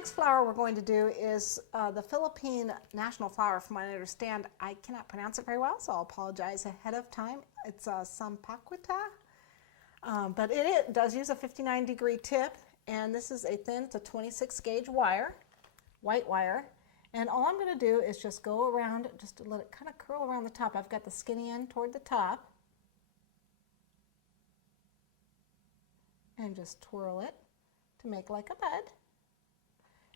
next flower we're going to do is the Philippine national flower. From what I understand, I cannot pronounce it very well, so I'll apologize ahead of time. It's Sampaguita, but it does use a 59-degree tip, and this is it's a 26 gauge wire, white wire. And all I'm going to do is just go around, just to let it kind of curl around the top. I've got the skinny end toward the top, and just twirl it to make like a bed.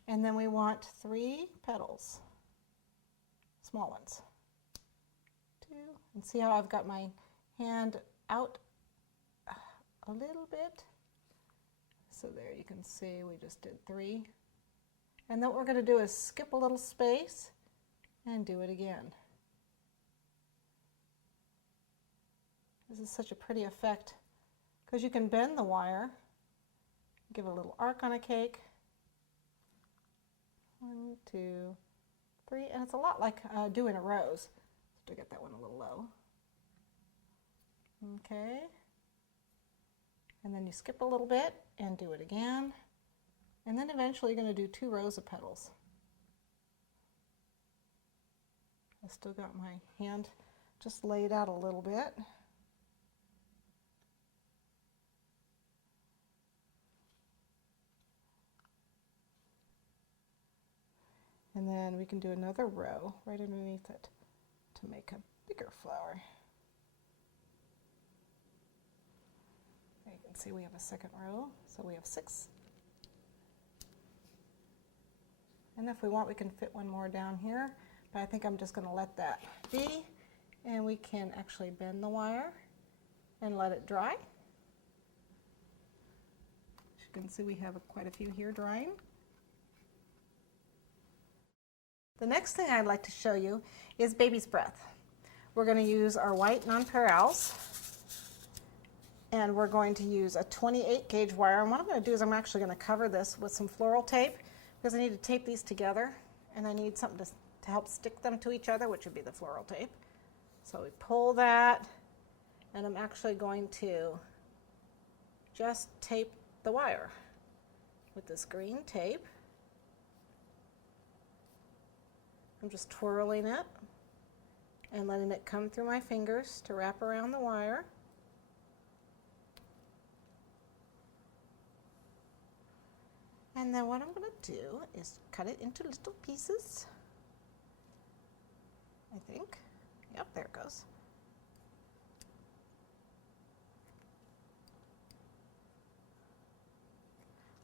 And then we want 3 petals, small ones. 2, and see how I've got my hand out a little bit? So there you can see we just did 3. And then what we're going to do is skip a little space and do it again. This is such a pretty effect because you can bend the wire, give a little arc on a cake. 1, 2, 3, and it's a lot like doing a rose. To get that one a little low. Okay. And then you skip a little bit and do it again. And then eventually you're going to do 2 rows of petals. I still got my hand just laid out a little bit. And then we can do another row right underneath it to make a bigger flower. You can see we have a second row, so we have 6. And if we want, we can fit one more down here, but I think I'm just going to let that be. And we can actually bend the wire and let it dry. As you can see, we have quite a few here drying. The next thing I'd like to show you is baby's breath. We're going to use our white nonpareils, and we're going to use a 28 gauge wire. And what I'm going to do is I'm actually going to cover this with some floral tape, because I need to tape these together, and I need something to help stick them to each other, which would be the floral tape. So we pull that, and I'm actually going to just tape the wire with this green tape. I'm just twirling it and letting it come through my fingers to wrap around the wire. And then what I'm going to do is cut it into little pieces. I think. Yep, there it goes.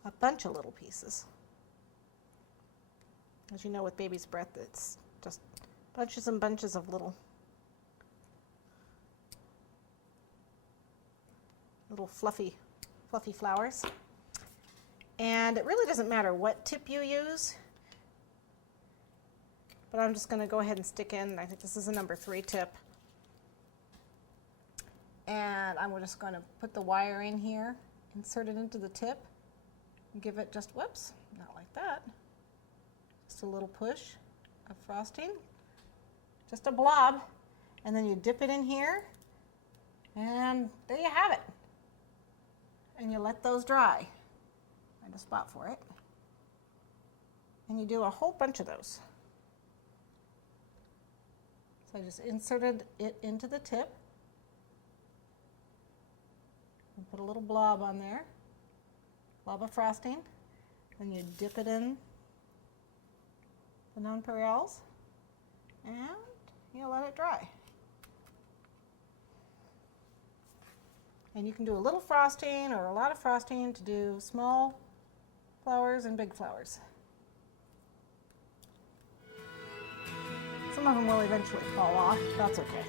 A bunch of little pieces. As you know, with baby's breath, it's just bunches and bunches of little fluffy flowers. And it really doesn't matter what tip you use, but I'm just going to go ahead and stick in. I think this is a number 3 tip. And I'm just going to put the wire in here, insert it into the tip, and give it just, whoops, not like that. Just a little push of frosting, just a blob, and then you dip it in here, and there you have it. And you let those dry. Find a spot for it. And you do a whole bunch of those. So I just inserted it into the tip and put a little blob on there, blob of frosting. Then you dip it in the nonpareils and you let it dry. And you can do a little frosting or a lot of frosting to do small flowers and big flowers. Some of them will eventually fall off. That's okay.